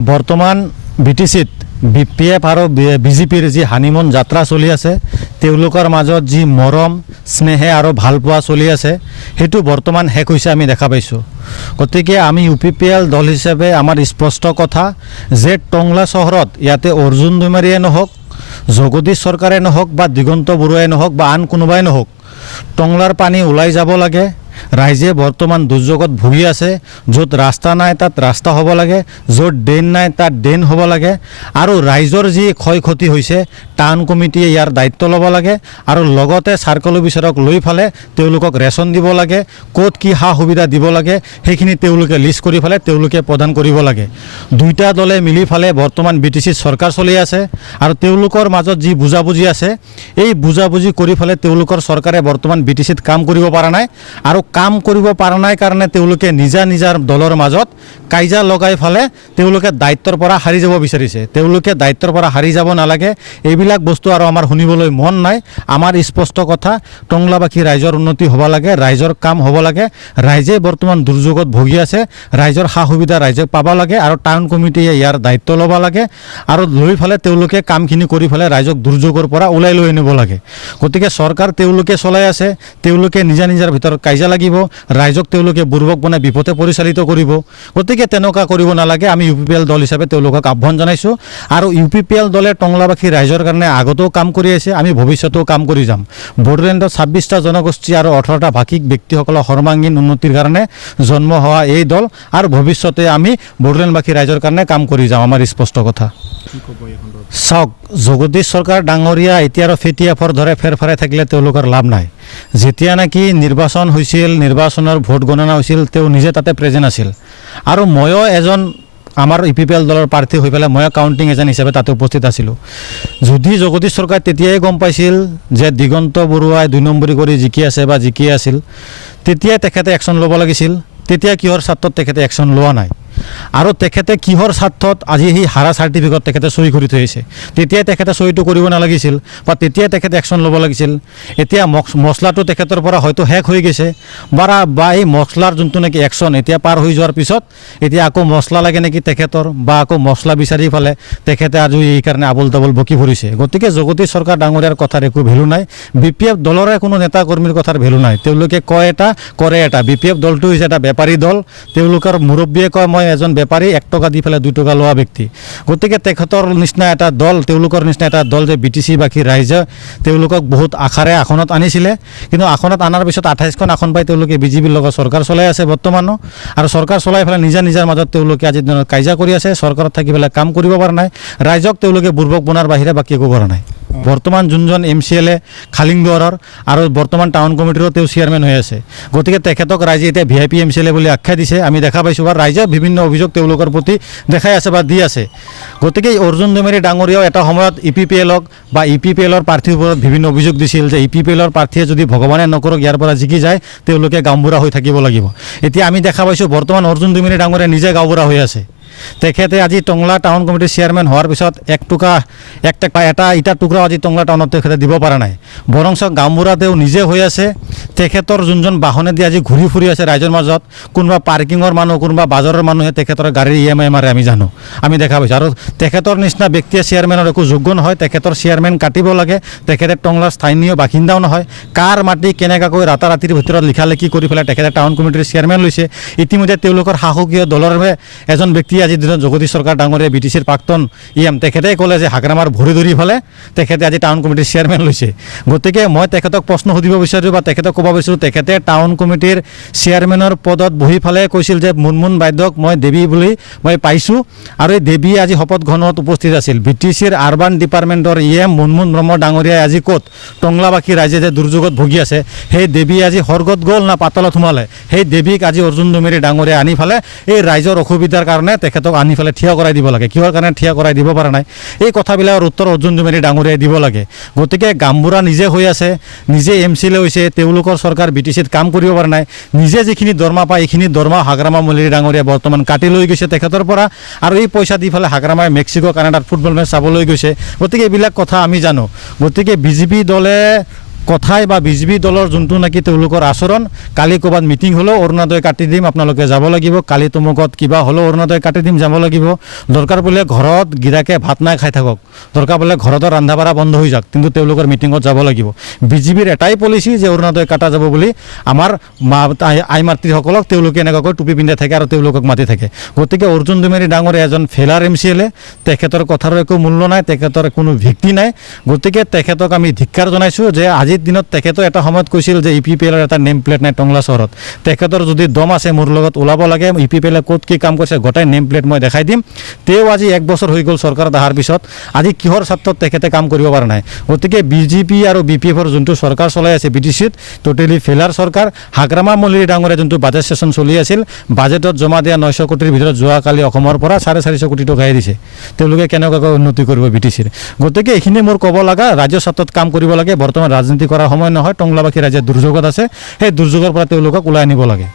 বৰ্তমান বিটিচিত বিপিএফ আৰু বিজেপিৰ যি হানিমুন যাত্ৰা চলি আছে, তেওঁলোকৰ মাজত যি মৰম স্নেহে আৰু ভালপোৱা চলি আছে, সেইটো বৰ্তমান শেষ হৈছে আমি দেখা পাইছোঁ। গতিকে আমি UPPL দল হিচাপে আমাৰ স্পষ্ট কথা যে টংলা চহৰত ইয়াতে অৰ্জুন দৈমাৰীয়ে নহওক, জগদীশ চৰকাৰে নহওক বা দিগন্ত বৰুৱাই নহওক বা আন কোনোবাই নহওক, টংলাৰ পানী ওলাই যাব লাগে। ৰাইজে বৰ্তমান দুৰ্যোগত ভুগি আছে। য'ত ৰাস্তা নাই তাত ৰাস্তা হ'ব লাগে, য'ত ড্ৰেইন নাই তাত ড্ৰেইন হ'ব লাগে। আৰু ৰাইজৰ যি ক্ষয় ক্ষতি হৈছে টাউন কমিটিয়ে ইয়াৰ দায়িত্ব ল'ব লাগে। আৰু লগতে চাৰ্কল অফিচাৰক লৈ ফালে তেওঁলোকক ৰেচন দিব লাগে, ক'ত কি সা সুবিধা দিব লাগে সেইখিনি তেওঁলোকে লিষ্ট কৰি ফালে তেওঁলোকে প্ৰদান কৰিব লাগে। দুইটা দলে মিলি ফালে বৰ্তমান BTCত চৰকাৰ চলি আছে আৰু তেওঁলোকৰ মাজত যি বুজাবুজি আছে, এই বুজাবুজি কৰি ফালে তেওঁলোকৰ চৰকাৰে বৰ্তমান BTCত কাম কৰিব পৰা নাই। আৰু কাম কৰিব পৰা নাই কাৰণে তেওঁলোকে নিজৰ দলৰ মাজত কাইজা লগাই ফালে তেওঁলোকে দায়িত্বৰ পৰা হাৰি যাব বিচাৰিছে। তেওঁলোকে দায়িত্বৰ পৰা হাৰি যাব নালাগে। এইবিলাক বস্তু আৰু আমাৰ শুনিবলৈ মন নাই। আমাৰ স্পষ্ট কথা, টংলাবাসী ৰাইজৰ উন্নতি হ'ব লাগে, ৰাইজৰ কাম হ'ব লাগে। ৰাইজে বৰ্তমান দুৰ্যোগত ভুগি আছে, ৰাইজৰ সা সুবিধা ৰাইজে পাব লাগে আৰু টাউন কমিটিয়ে ইয়াৰ দায়িত্ব ল'ব লাগে আৰু লৈ ফালে তেওঁলোকে কামখিনি কৰি ফালে ৰাইজক দুৰ্যোগৰ পৰা ওলাই লৈ আনিব লাগে। গতিকে চৰকাৰ তেওঁলোকে চলাই আছে, তেওঁলোকে নিজৰ ভিতৰত কাইজা লাগিব, ৰাইজক তেওঁলোকে বুৰ্বক বনাই বিপথে পৰিচালিত কৰিব। গতিকে তেনেকুৱা কৰিব নালাগে। আমি UPPL দল হিচাপে তেওঁলোকক আহ্বান জনাইছোঁ আৰু UPPL দলে টংলাবাসী ৰাইজৰ কাৰণে আগতেও কাম কৰি আছে, আমি ভৱিষ্যতেও কাম কৰি যাম। বড়োলেণ্ডত 26টা জনগোষ্ঠী আৰু 18টা ভাষিক ব্যক্তিসকলৰ সৰ্বাংগীন উন্নতিৰ কাৰণে জন্ম হোৱা এই দল আৰু ভৱিষ্যতে আমি বড়োলেণ্ডবাসী ৰাইজৰ কাৰণে কাম কৰি যাম, আমাৰ স্পষ্ট কথা। চাওক, জগদীশ চৰকাৰ ডাঙৰীয়া এতিয়া আৰু FATF-ৰ দৰে ফেৰফাৰাই থাকিলে তেওঁলোকৰ লাভ নাই। যেতিয়া নেকি নিৰ্বাচন হৈছিল, নিৰ্বাচনৰ ভোট গণনা হৈছিল, তেওঁ নিজে তাতে প্ৰেজেণ্ট আছিল আৰু ময়ো এজন আমাৰ UPPL দলৰ প্ৰাৰ্থী হৈ পেলাই ময়ো কাউণ্টিং এজেণ্ট হিচাপে তাতে উপস্থিত আছিলোঁ। যদি জগদীশ চৰকাৰ তেতিয়াই গম পাইছিল যে দিগন্ত বৰুৱাই 2 নম্বৰী কৰি জিকি আছে বা জিকিয়ে আছিল, তেতিয়াই তেখেতে একশ্যন ল'ব লাগিছিল। তেতিয়া কিহৰ স্বাৰ্থত তেখেতে একশ্যন লোৱা নাই আৰু তেখেতে কিহৰ স্বাৰ্থত আজি সেই হাৰা চাৰ্টিফিকেট তেখেতে চহী কৰি থৈ আহিছে? তেতিয়াই তেখেতে চহীটো কৰিব নালাগিছিল বা তেতিয়াই তেখেতে একশ্যন ল'ব লাগিছিল। এতিয়া মছলাটো তেখেতৰ পৰা হয়তো শেষ হৈ গৈছে বা এই মছলাৰ যোনটো নেকি একশ্যন এতিয়া পাৰ হৈ যোৱাৰ পিছত এতিয়া আকৌ মছলা লাগে নেকি তেখেতৰ, বা আকৌ মছলা বিচাৰি ফালে তেখেতে আজি এই কাৰণে আবল তাবল বকি ফুৰিছে। গতিকে জগদীশ চৰকাৰ ডাঙৰীয়াৰ কথাৰ একো ভেলু নাই। BPF দলৰে কোনো নেতা কৰ্মীৰ কথাৰ ভেলু নাই। তেওঁলোকে কয় এটা, কৰে এটা। BPF দলটো হৈছে এটা বেপাৰী দল। তেওঁলোকৰ মুৰব্বীয়ে কয় মই এজন বেপাৰী, 1 টকা দি পেলাই 2 টকা লোৱা ব্যক্তি। গতিকে তেখেতৰ নিচিনা এটা দল, তেওঁলোকৰ নিচিনা এটা দল যে BTC বাকী ৰাইজে তেওঁলোকক বহুত আশাৰে আসনত আনিছিলে, কিন্তু আসনত অনাৰ পিছত 28খন আসন পাই তেওঁলোকে BJPৰ লগত চৰকাৰ চলাই আছে বৰ্তমানো। আৰু চৰকাৰ চলাই পেলাই নিজৰ মাজত তেওঁলোকে আজিৰ দিনত কাজিয়া কৰি আছে, চৰকাৰত থাকি পেলাই কাম কৰিব পৰা নাই। ৰাইজক তেওঁলোকে বুৰ্বক বনাৰ বাহিৰে বাকী একো কৰা নাই। বৰ্তমান যোনজন MCLA খালিংগড়ৰ আৰু বৰ্তমান টাউন কমিটিৰো তেওঁ চেয়াৰমেন হৈ আছে। গতিকে তেখেতক ৰাইজে এতিয়া VIP MCLA বুলি আখ্যা দিছে, আমি দেখা পাইছোঁ বা ৰাইজে বিভিন্ন অভিযোগ তেওঁলোকৰ প্ৰতি দেখাই আছে বা দি আছে। গতিকে অৰ্জুন দৈমাৰী ডাঙৰীয়াও এটা সময়ত EPPLক বা EPPLৰ প্ৰাৰ্থীৰ ওপৰত বিভিন্ন অভিযোগ দিছিল যে EPPLৰ প্ৰাৰ্থীয়ে যদি ভগৱানে নকৰক ইয়াৰ পৰা জিকি যায় তেওঁলোকে গাঁওবুঢ়া হৈ থাকিব লাগিব। এতিয়া আমি দেখা পাইছোঁ বৰ্তমান অৰ্জুন দৈমাৰী ডাঙৰীয়া নিজে গাঁওবুঢ়া হৈ আছে। তেখেতে আজি টংলা টাউন কমিটিৰ চেয়াৰমেন হোৱাৰ পিছত এটা ইটা টুকুৰাও আজি টংলা টাউনত তেখেতে দিব পৰা নাই। বৰঞ্চ গাঁওবুঢ়া তেওঁ নিজে হৈ আছে। তেখেতৰ যোনজন বাহনেদি আজি ঘূৰি ফুৰি আছে ৰাইজৰ মাজত, কোনোবা পাৰ্কিঙৰ মানুহ, কোনোবা বাজাৰৰ মানুহে তেখেতৰ গাড়ীৰ EMI মাৰে, আমি জানো, আমি দেখা পাইছোঁ। আৰু তেখেতৰ নিচিনা ব্যক্তিয়ে চেয়াৰমেনৰ একো যোগ্য নহয়। তেখেতৰ চেয়াৰমেন কাটিব লাগে। তেখেতে টংলাৰ স্থানীয় বাসিন্দাও নহয়। কাৰ মাটি কেনেকৈ ৰাতাৰাতিৰ ভিতৰত লিখালেখি কৰি পেলাই তেখেতে টাউন কমিটিৰ চেয়াৰমেন লৈছে। ইতিমধ্যে তেওঁলোকৰ শাসকীয় দলৰ এজন ব্যক্তিয়ে আজিৰ দিনত জগদীশ চৰকাৰ ডাঙৰীয়া BTCৰ প্ৰাক্তন EM তেখেতেই ক'লে যে হাগ্ৰামাৰ ভৰি ধৰি ফালে তেখেতে আজি টাউন কমিটিৰ চেয়াৰমেন লৈছে। গতিকে মই তেখেতক প্ৰশ্ন সুধিব বিচাৰোঁ বা তেখেতক ক'ব বিচাৰোঁ, তেখেতে টাউন কমিটিৰ চেয়াৰমেনৰ পদত বহি ফালে কৈছিল যে মুনমুন বাইদেউক মই দেৱী বুলি মই পাইছোঁ আৰু এই দেৱী আজি শপত গ্ৰহণত উপস্থিত আছিল। BTCৰ আৰবান ডিপাৰ্টমেণ্টৰ EM মুনমুন ব্ৰহ্ম ডাঙৰীয়াই আজি ক'ত টংলাবাসী ৰাইজে যে দুৰ্যোগত ভুগি আছে, সেই দেৱী আজি স্বৰ্গত গ'ল না পাতালত সোমালে? সেই দেৱীক আজি অৰ্জুন দৈমাৰী ডাঙৰীয়াই আনি ফালে এই ৰাইজৰ অসুবিধাৰ কাৰণে তেখেতক আনি পেলাই থিয় কৰাই দিব লাগে। কিহৰ কাৰণে থিয় কৰাই দিব পৰা নাই, এই কথাবিলাকৰ উত্তৰ অৰ্জুন দৈমাৰী ডাঙৰীয়াই দিব লাগে। গতিকে গাঁওবুঢ়া নিজে হৈ আছে, নিজে MCLA হৈছে, তেওঁলোকৰ চৰকাৰ BTCত কাম কৰিব পৰা নাই। নিজে যিখিনি দৰমহা পায় এইখিনি দৰমহা হাগ্ৰামা মল্লিক ডাঙৰীয়া বৰ্তমান কাটি লৈ গৈছে তেখেতৰ পৰা, আৰু এই পইচা দি পেলাই হাগ্ৰামাই মেক্সিকো কানাডাত ফুটবল মেচ চাবলৈ গৈছে। গতিকে এইবিলাক কথা আমি জানো। গতিকে BJP দলে কথাই বা বিজেপি দলৰ যোনটো নেকি তেওঁলোকৰ আচৰণ, কালি ক'ৰবাত মিটিং হ'লেও অৰুণোদয় কাটি দিম আপোনালোকে যাব লাগিব, কালি তমুকত কিবা হ'লেও অৰুণোদয় কাটি দিম যাব লাগিব, দৰকাৰ পৰিলে ঘৰত গিৰাকে ভাত নাই খাই থাকক, দৰকাৰ পৰিলে ঘৰতে ৰন্ধা বঢ়া বন্ধ হৈ যাওক, কিন্তু তেওঁলোকৰ মিটিঙত যাব লাগিব। বিজেপিৰ এটাই পলিচি যে অৰুণোদয় কাটা যাব বুলি আমাৰ আই মাতৃসকলক তেওঁলোকে এনেকুৱাকৈ টুপি পিন্ধাই থাকে আৰু তেওঁলোকক মাতি থাকে। গতিকে অৰ্জুন ডুমেৰী ডাঙৰীয়া এজন ফেলাৰ MCLA, তেখেতৰ কথাৰো একো মূল্য নাই, তেখেতৰ কোনো ভিত্তি নাই। গতিকে তেখেতক আমি ধিক্কাৰ জনাইছোঁ যে আজিৰ দিনত তেখেতে এটা সময়ত কৈছিল যে EPPLৰ এটা নেম প্লেট নাই টংলা চহৰত। তেখেতৰ যদি দম আছে মোৰ লগত ওলাব লাগে, EPPLে ক'ত কি কাম কৰিছে গোটেই নেম প্লেট মই দেখাই দিম। তেওঁ আজি 1 বছৰ হৈ গ'ল চৰকাৰত অহাৰ পিছত, আজি কিহৰ স্বাৰ্থত তেখেতে কাম কৰিব পৰা নাই। গতিকে বিজেপি আৰু BPFৰ যোনটো চৰকাৰ চলাই আছে BTCত, টোটেলি ফেলাৰ চৰকাৰ। হাগ্ৰামা মল্লিক ডাঙৰীয়া যোনটো বাজেট ছেছন চলি আছিল, বাজেটত জমা দিয়া 900 কোটিৰ ভিতৰত যোৱাকালি অসমৰ পৰা 450 কোটি টকাহে দিছে। তেওঁলোকে কেনেকুৱাকৈ উন্নতি কৰিব BTCৰ। গতিকে এইখিনি মোৰ ক'ব লগা, ৰাজ্য স্বাৰ্থত কাম কৰিব লাগে। বৰ্তমান ৰাজনীতি কৰাৰ সময় নহয়, টংলাবাসী ৰাজ্যত দুৰ্যোগত আছে, সেই দুৰ্যোগৰ পৰা তেওঁলোকক ওলাই আনিব লাগে।